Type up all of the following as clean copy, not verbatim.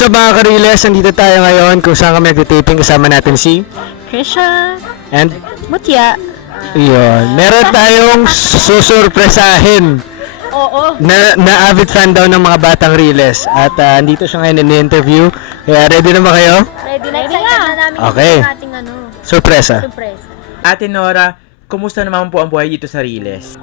What's up mga Kariles? Nandito tayo ngayon kung saan kami nag-taping. Kasama natin si Krisha and Mutya. yun. Meron tayong susurpresahin Oo. na avid fan daw ng mga batang Riles. At andito siya ngayon in-interview. Kaya ready na ba kayo? Ready na, excited na namin Okay. yung ating Surpresa. surprise. Ate Nora, kumusta naman po ang buhay dito sa Riles?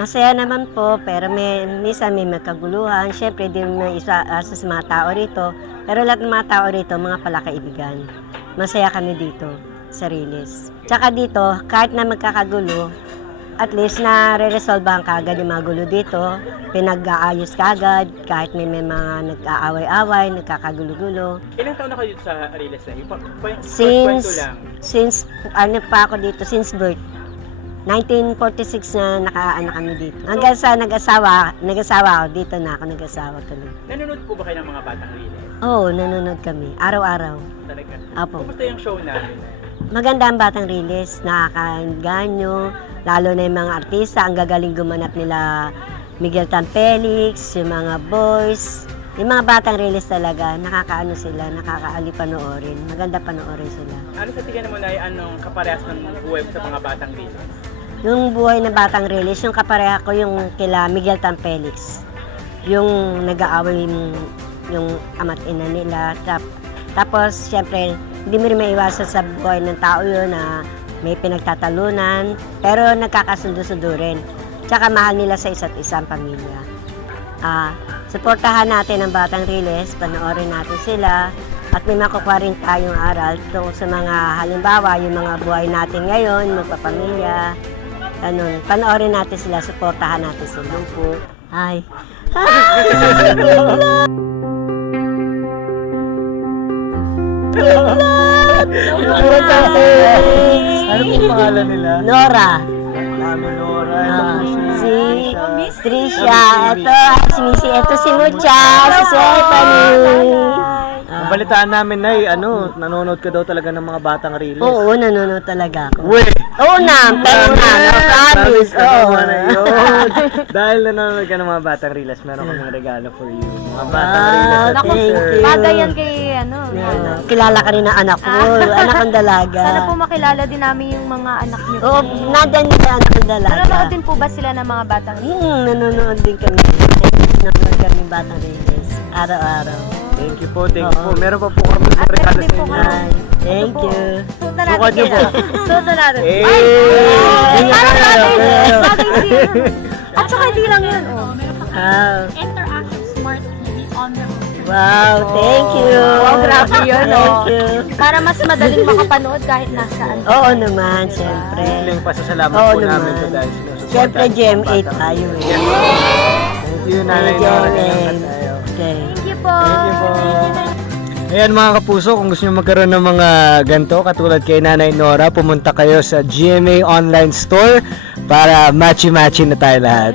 Masaya naman po, pero minsan may magkaguluhan. Siyempre, di may isa sa mga tao rito. Pero lahat ng mga tao rito, mga palakaibigan. Masaya kami dito sa Riles. Tsaka dito, kahit na magkakagulo, at least na re-resolvehan kagad yung mga gulo dito. Pinag-aayos kagad, kahit may mga nag-aaway-away, nagkakagulo-gulo. Ilang taon na kayo dito sa Riles na? Kwento lang. Since pa ako dito, since birth. 1946 na nakaanak kami dito. Hanggang sa nag-asawa ako, dito na ako nag-asawa tuloy. Nanonood po ba kayo ng mga batang Riles? Oo, nanonood kami. Araw-araw. Talaga? Apo. Kumusta yung show namin? Maganda ang Batang Riles, nakakaganyo, lalo na yung mga artista, ang gagaling gumanap nila Miguel Tan Felix, yung mga boys, yung mga Batang Riles talaga, nakakaano sila, nakakaali panoorin, maganda panoorin sila. Ano sa tingin mo na anong kaparehas ng buhay sa mga batang Riles? Yung buhay ng Batang Riles, yung kapareha ko yung kila Miguel Tan Felix, yung nag-aaway yung ama't ina nila, tapos siyempre, hindi mo rin maiwasan sa buhay ng tao yun na may pinagtatalunan, pero nagkakasundo-sundo rin. Tsaka mahal nila sa isa't isang pamilya. Suportahan natin ang Batang Riles, panoorin natin sila, at may makukuha rin tayong aral tungkol sa mga halimbawa, yung mga buhay natin ngayon, magpapamilya, panoorin natin sila, suportahan natin sila po. Ay. Ano po pangalan nila? Nora. Nora. Si Trisha. Ito si Mucha. Si Stephanie. Balitaan namin na nanonood ka daw talaga ng mga batang Riles. Oo, nanonood talaga ako. Uy! Oo na, pero na, promise. Oo. Dahil nanonood ka ng mga batang Riles, meron kaming regalo for you. Mga batang Riles at Naku, t-shirt. thank you. Bagay yan kay Kilala ka rin ng anak ko. Anak kong dalaga. Sana po makilala din namin yung mga anak niyo. Oo, nandiyan yung anak kong dalaga. Nanonood din po ba sila ng mga batang Nanonood din kami. Nanonood kami Batang Riles. Araw-araw. Thank you po. Meron pa po kami sa At regalo meron din sa po inyo. kami. Ay, thank you. Suot na Sukat niyo natin. po. Suot na natin. Eh! Parang natin. Pero- Bagay din. At saka hindi lang yun. Wow. Interactive Smart TV on the road. Wow, thank you. Wow, grabe yun, Thank you. Para mas madaling makapanood kahit nasaan. Oo naman, siyempre. Muling pasasalamat Oo po namin naman. po dahil sinusuportahan Siyempre, ng GM8 batang tayo eh. Thank you, Nanay Nora. Salamat tayo. Okay. Thank you po. Thank you po. Ayan mga kapuso, kung gusto nyo magkaroon ng mga ganito, katulad kay Nanay Nora, pumunta kayo sa GMA Online Store para matchy-matchy na tayo lahat.